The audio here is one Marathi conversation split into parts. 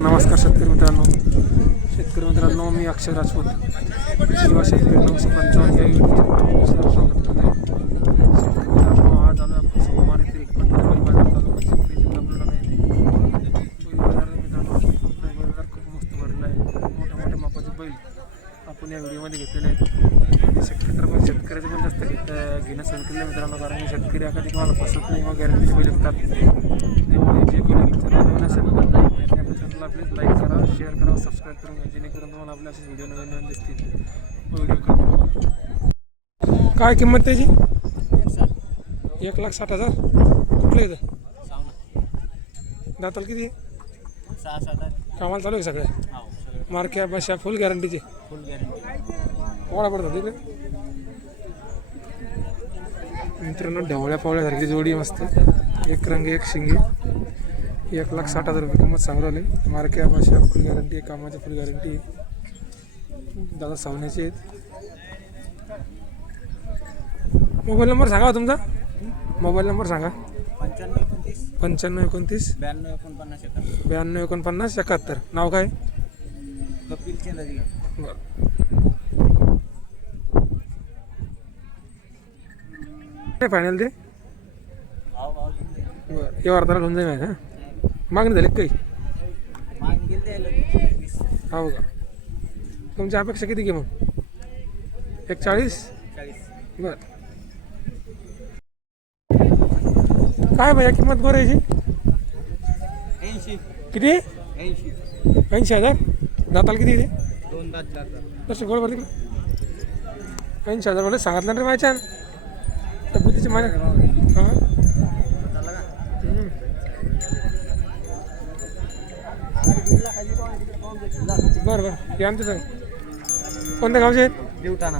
नमस्कार शेतकरी मित्रांनो मी अक्षय राजपूत युवा शेतकरी 955 या युट्यूब स्वागत करतो. शेतकरी मित्रांनो आज आलो आपण सोमवार येथील बैल बाजार तालुका चिखली जिल्हा बुलढाणा येथे बैल बाजार मित्रांनो बैल बाजार खूप मस्त भरलेला आहे. मोठ्या मापाचे बैल आपण या व्हिडिओमध्ये घेतलेले आहेत. शेतकऱ्याचे पण जास्त घेणं सहन केलं मित्रांनो, कारण की शेतकरी एखादी तुम्हाला फसवत नाही व गॅरंटीचे बैल विकतात. त्यामुळे जे कोणी आपल्या चॅनल नवीन असेल आपल्या चॅनलला प्लीज लाईक करा, शेअर करा, सबस्क्राईब करून घ्या, जेणेकरून तुम्हाला आपल्या असेच व्हिडिओ नवीन दिसतील. व्हिडिओ करतो. काय किंमत त्याची? 1,60,000. कुठलं येतं? दाताल किती? 6-7 कामाला चालू आहे सगळ्या मार्क्या बशा फुल गॅरंटीचे. फुल गॅरंटी. पोळा पडतो तिकडे मित्रांनो. ढवळ्या पावळ्यासारखी जोडी मस्त, एक रंग एक शिंगी. 1,60,000 रुपये किंमत सांगू आली. मार्क्या बशा फुल गॅरंटी, कामाची फुल गॅरंटी. दादा सावण्याचे आहेत. मोबाईल नंबर सांगा तुमचा. मोबाईल नंबर सांगा. 9529 92 49 71. नाव काय? कपिल चंद्रजी. बरं फायनल ते बरं या वार्ताला होऊन जाईल का? मागणी झाली काही? हो का? तुमची अपेक्षा किती घे मग? 140. बरं काय भैया किंमत बरं याची? 80. किती? 80,000. दाताला किती ते? 2 दात लागतात. तसं गोड भरती 80,000 मला सांगितलं रे माझ्या तब्येतीची माने. हां बरं या आमचं सांग. कोणत्या गावचे आहेत? देवठाणा.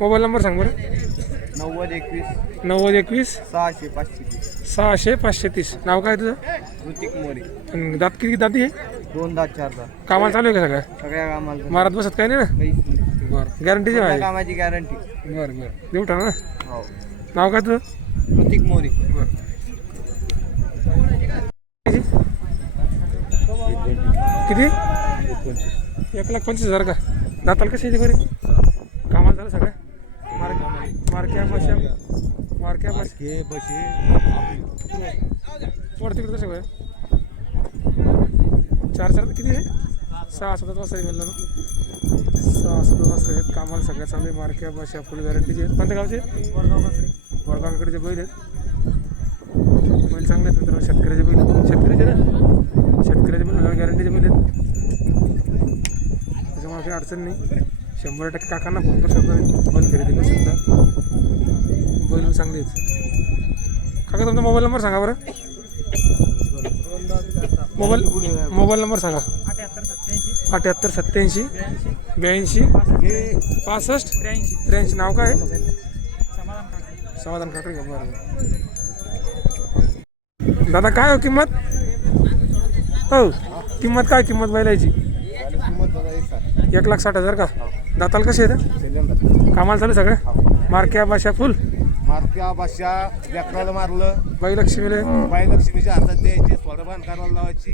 मोबाईल नंबर सांग बरं. 9021 9021 600 530. 600 530. नाव काय तुझं? ऋतिक मोरे. आणि दात किती दाती आहे? 2 दात 4 दात. कामाला चालू आहे का सगळ्या? सगळ्या कामाला मारत बसत काही नाही ना? बरं गॅरंटीचे आहे? कामाची गॅरंटी. बरं देवठाणा ना. हो. नाव काय तुझं? ऋतिक मोरे. बरं किती? 1,25,000 का? दाताल कसे येते बरे? कामाला झालं सगळ्या? मार्क्या बशा थोडं तिकडे तसं बरं. 4 किती आहे? 6-7 वाजता मिळलं ना. 6-7 वाजता आहेत. कामाला सगळ्या चालू आहे. मार्क्या बशा फुल गॅरंटीचे आहेत. कोणत्या गावचे? वडगावकडचे बैल आहेत. बैल चांगले आहेत मित्रांनो. शेतकऱ्याचे बैल शेतकऱ्याचे ना. शेतकऱ्याचे बैल गॅरंटीचे बैल आहेत. त्याच्यामुळे काही अडचण नाही. 100% काकांना फोन करू शकतो. बैल खरेदी करू शकता. बैल चांगले आहेत. काका तुमचा मोबाईल नंबर सांगा बरं. मोबाईल नंबर सांगा. 78 87 82 65 83. नाव काय आहे? समाधान काकडे का? बरं दादा काय हो किंमत? हो किंमत काय? किंमत बैलायची 1,60,000 का? दाताल कसे आहेत? कामाला चालू सगळ्या? मार्क्या बशा फुल? मार्क्या भाषा व्याकराला मारलं. बैलक्ष्मीला बायलक्ष्मीच्या हातात द्यायची. स्वरबान करायला लावायची.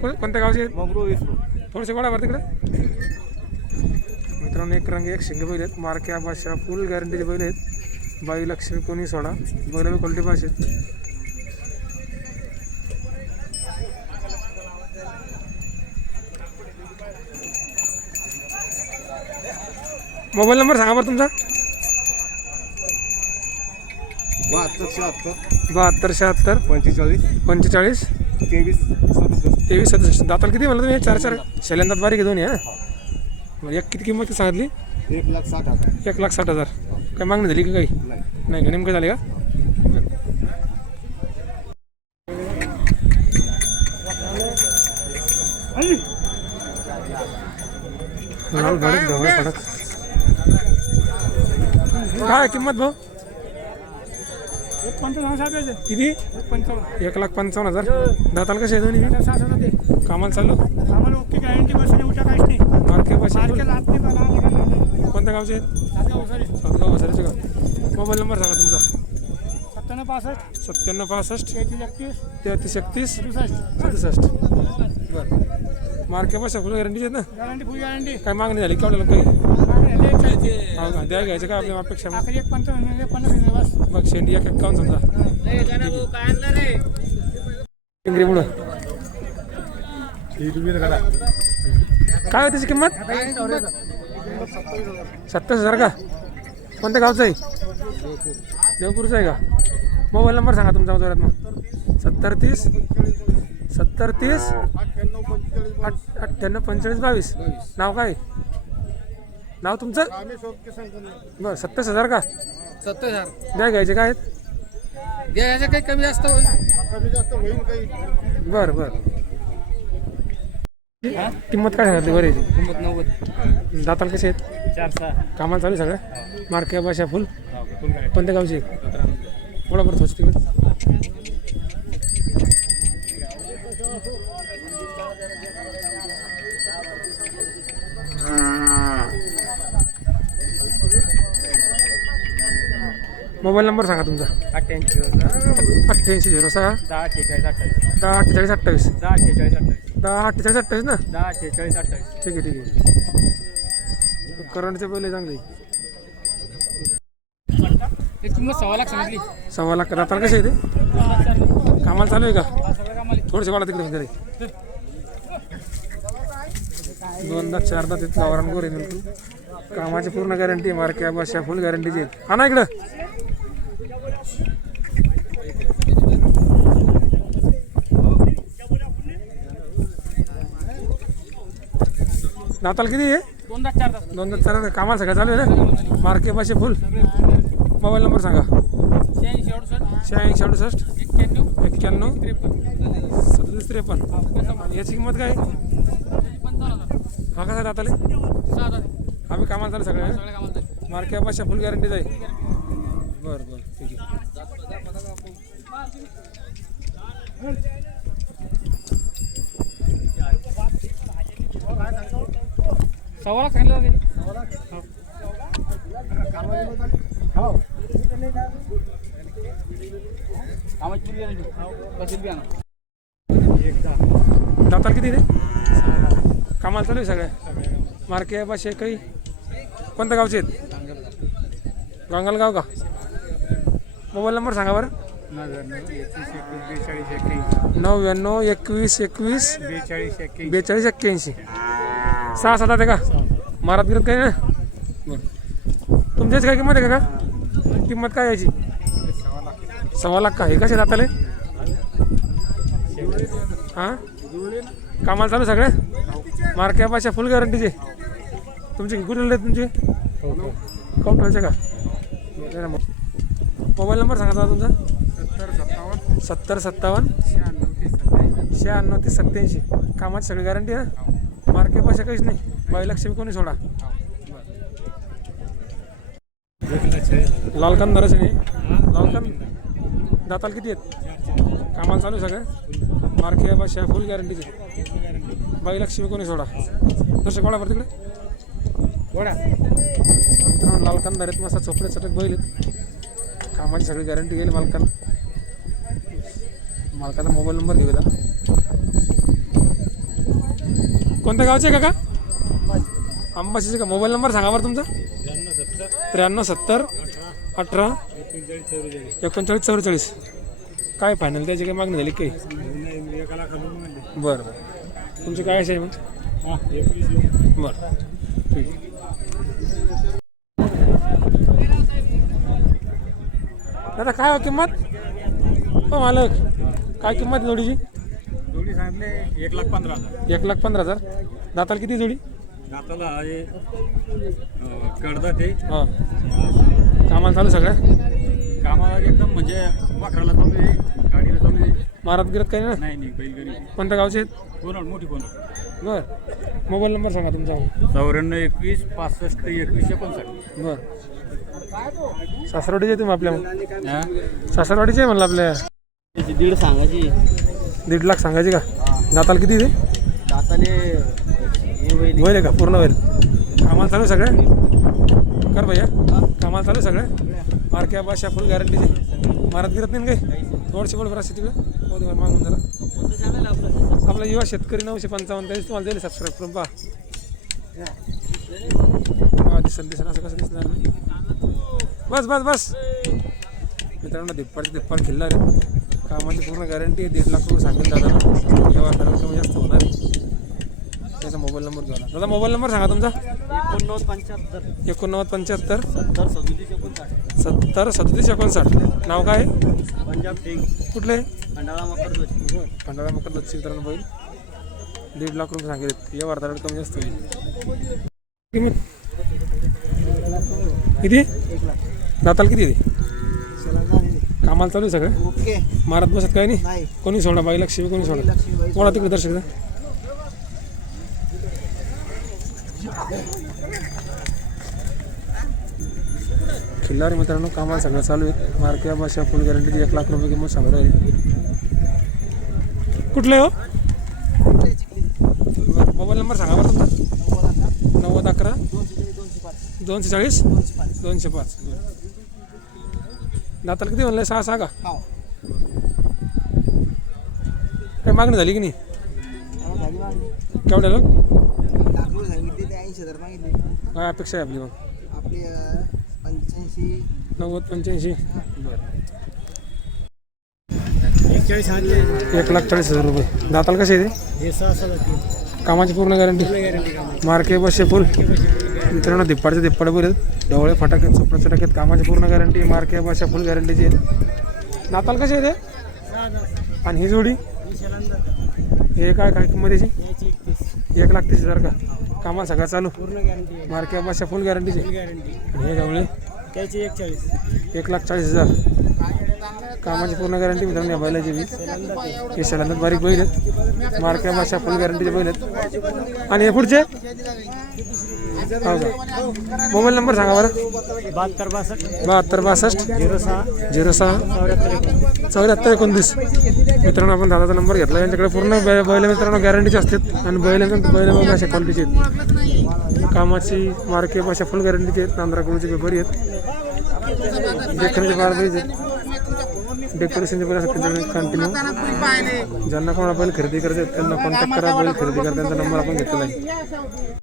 कोणत्या गावचे आहेत? मंगरू विसरू. थोडेसे गोळावर तिकडे मित्रांनो. एक रंग एक शिंगे बैल आहेत. मार्क्या बशा फुल गॅरंटीचे बैल आहेत. बाईलक्ष्मी कोणी सोडा. बैल बी क्वालिटी पाहिजे. मोबाईल नंबर सांगा बरं तुमचा. 72 76 45 23 67. दाताला किती म्हणलं तुम्ही? 4 शैल्यांदात बारीक आहे दोन्ही. हां बरं. एक किती किंमत सांगितली? 1,60,000. 1,60,000. काय मागणी झाली का? काही नाही का? नेमकं झाले का? लाल भडक ढवळा भडक. काय किंमत भाऊ? किती? 1,55,000. दाताला कसे आहे दोन्ही? कामाला चालू? मार्के बस. कोणत्या गावचे आहेत? सातगाव वसारीचे का? मोबाईल नंबर सांगा तुमचा. 97 65 33 31 67 67. बरं मार्के बस फुल गॅरंटीचे आहेत ना. गॅरंटी फुल गॅरंटी काय मागणी झाली केवढ्याला काही हो का द्या घ्यायचं का आपल्या अपेक्षा मग? आखरी 1.55 बस मग शेंडी 51 समजा इंग्री मुळे काय होती त्याची किंमत 27,000 का. कोणत्या गावचं आहे? देवपूरचं आहे का. मोबाईल नंबर सांगा तुमचा जोरात मग. 70 30 70 30 98 45 22. नाव काय? नाव तुमचं? बरं 27,000 का. 70,000 द्या घ्यायचे काय आहेत? घ्यायचं काही कमी जास्त होईल काही. बरं बरं किंमत काय सांगितली बरेची? किंमत 90. दाताल कसे आहेत? 4-6 कामाला चालू आहे सगळं. मार्के भाषा फुल कोणत्या गावची? थोडा बरं थोच तिकडे. मोबाईल नंबर सांगा तुमचा. 88 06 10 46 28 10 48 28 10 46 28 10 48 28 ना. 10 46 28. ठीक आहे ठीक आहे. करंटचे पहिले चांगले. त्याची किंमत 6 लाख सांगितली. 1.25 लाख दाताल कसे आहे ते? कामाला चालू आहे का? सगळं कामाला थोडेसे वाढा तिकडे घरी. 2दा 4दा तिथं गावरान गोरे बिलकुल कामाची पूर्ण गॅरंटी. मार्के भाषा फुल गॅरंटीची आहे. हा ना इकडं दाताल किती आहे? 2-4 2दा 4दा कामाला सगळं चालू आहे ना. मार्के भाषा फुल. मोबाईल नंबर सांगा. 86 68 91 37 53. आणि याची किंमत काय? हा कसा दाताले? आम्ही कामाला चालू सगळं. मार्के भाषा फुल गॅरंटीच आहे. बरं बरं ठीक आहे. सव्वा लाख सांगितलं होतं. दाताल किती रे? कामाला चालू आहे सगळ्या. मार्के भाषे काही कोणत्या गावचे आहेत? गांगलगाव का. मोबाईल नंबर सांगा बरं. 99 21 21 42 81. 6-7 आहे का? मारात गिरत काही ना. बरं तुमच्याच काय किंमत आहे का? किंमत काय याची? 1.25 लाख का. हे कसे दाताले? हां कामाला चालू सगळे. मार्के भाषा फुल गॅरंटीचे. तुमचे कुठले तुमचे कौटवायचे का? मोबाईल नंबर सांगा दादा तुमचा. 70 57 96 30 87. कामाची सगळी गॅरंटी आहे ना. मार्के भाषा काहीच नाही. 22 लक्ष कोणी सोडा. लालकान धरायचे नाही. लालकान दाताल किती आहेत? कामाला चालू सगळं. मार्के भाषा फुल गॅरंटीचे. 22 लक्ष कोणी सोडा. दर्शक वाडा बरं तिकडे मित्रांनो. लालकान धरेत मस्त चोपडे चटक बैल. कामाची सगळी गॅरंटी घेईल मालकाला. मालकाचा मोबाईल नंबर घेऊया. कोणत्या गावचे का? अंबाशीचे का. मोबाईल नंबर सांगा बरं तुमचा. 93 70 18 39 44. काय फायनल त्याची काही मागणी झाली काही? बरं बरं तुमची काय अशी आहे मग? बरं ठीक आहे. दादा काय हो किंमत? हो मालक काय किंमत जोडीची? जोडी सांगितले 1,15,000. 1,15,000. दाताल किती जोडी? दाताला आहे कडदा ते हां कामाला चालू सगळ्या. कामाला एकदम म्हणजे वाकराला चालू आहे, गाडीला चालू आहे. मारत गिरत काही ना. नाही बैलगाडी. कोणत्या गावचे आहेत? कोण मोठी कोण. बरं मोबाईल नंबर सांगा तुमचा. 94 21 65 21 59. बरं सासरवाडीचे तुम्ही आपल्या मग. हा सासरवाडीचे आहे म्हणलं आपल्या. 1.5 सांगायची. 1.5 लाख सांगायचे का. दाताल किती ते? दाताले होईल आहे का पूर्ण होईल. कामाला चालू सगळं कर भैया. कामाला चालू सगळं. मार्के भाषा फुल गॅरंटीचे. मारत गिरत नाही ना काही थोडीशी बोल बरं असते तिकडे हो दे बरं मागून जरा आपला युवा शेतकरी 955 त्यावेळेस तुम्हाला दिले सबस्क्राईब करून पहा दिसन दिसन असं कसं दिसणार नाही बस बस बस मित्रांनो दिप्पाड खेळणार आहे कामाची पूर्ण गॅरंटी आहे 1.5 लाख रुपये सांगेल दादा व्यवहार दरात कमी जास्त होणार आहे त्याचा मोबाईल नंबर घ्या दादा मोबाईल नंबर सांगा तुमचा 8975 70 37 59 नाव काय आहे पंजाब टेक कुठले खंडाळा मकर खंडाळा मकर लक्ष्मी मित्रांनो बैल 1.5 लाख रुपये सांगेल व्यवहार दरात कमी जास्त होईल किंमत किती दाताल किती आहे कामाला चालू आहे सगळं ओके मारत बसत काय नाही नाही कोणी सोडा बाई लक्ष्मी कोणी सोडा कोणा तिकडे दर्शक द्या खिल्लारी मित्रांनो कामाला सगळं चालू आहे मार्के भाषा फुल गॅरंटी 1 लाख रुपये किंमत सांगू राहील कुठले हो मोबाईल नंबर सांगा बरं तुमचा 9011 240 205 दाताला किती म्हणलं 6 का काय मागणी झाली की नाही केवढ्या लोक काय अपेक्षा आहे आपली मग आपली 90-85 बरं 41,40,000 रुपये दाताला कसे आहे हे 6 कामाची पूर्ण गॅरंटी मार्के बसचे फुल मित्रांनो दिप्पाड बरे डोळे फटाक्यात चपडा चटाक्यात कामाची पूर्ण गॅरंटी मार्के बसच्या फुल गॅरंटीची आहे दाताला कसे आहे ते आणि ही जोडी हे काय किंमत याची 1,30,000 का कामाला सगळं चालू पूर्ण गॅरंटी मार्के बसच्या फुल गॅरंटीची गॅरंटी आणि हे गवळे त्याची 41 1,40,000 कामाची पूर्ण गॅरंटी मित्रांनो या बैलाची बी हे सलांदात बारीक बैल आहेत मार्के बसच्या फुल गॅरंटीचे बैल आहेत आणि हे पुढचे हो का मोबाईल नंबर सांगा बरं 72 06 74 मित्रांनो आपण दादाचा नंबर घेतला यांच्याकडे पूर्ण बैल मित्रांनो गॅरंटीचे असतात आणि बैल अशा क्वालिटीचे आहेत कामाची मार्के भाषा फुल गॅरंटीचे आहेत नांद्रा गुरुचे पेपरी आहेत देखण्याचे बारबरीचे आहेत डेकोरेशनचे पण असतात कंटिन्यू ज्यांना कोणाला बैल खरेदी करायचे त्यांना कॉन्टॅक्ट करा बैल खरेदी करा त्यांचा नंबर आपण घेतलेला आहे